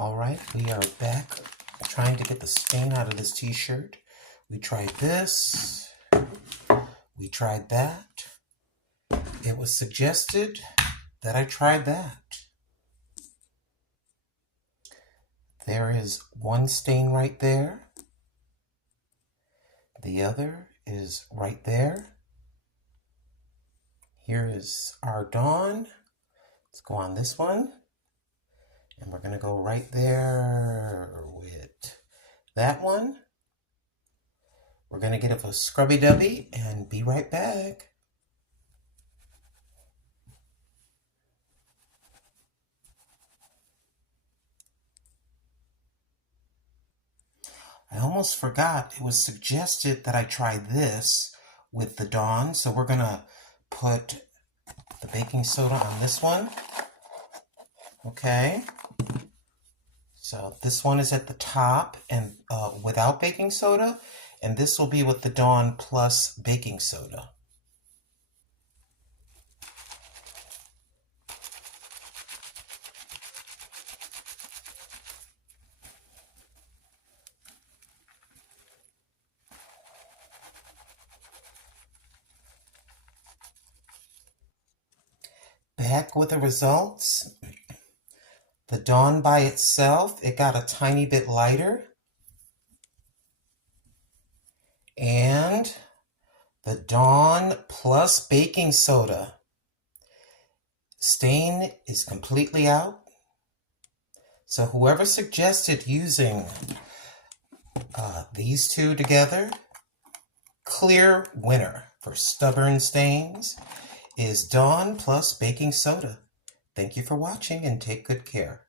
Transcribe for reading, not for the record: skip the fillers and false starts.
All right, we are back trying to get the stain out of this t-shirt. We tried this. We tried that. It was suggested that I try that. There is one stain right there. The other is right there. Here is our Dawn. Let's go on this one. And we're going to go right there with that one. We're going to get a scrubby-dubby and be right back. I almost forgot. It was suggested that I try this with the Dawn. So we're going to put the baking soda on this one. Okay. So this one is at the top and without baking soda. And this will be with the Dawn plus baking soda. Back with the results. The Dawn by itself, it got a tiny bit lighter. And the Dawn plus baking soda. Stain is completely out. So whoever suggested using these two together, clear winner for stubborn stains is Dawn plus baking soda. Thank you for watching and take good care.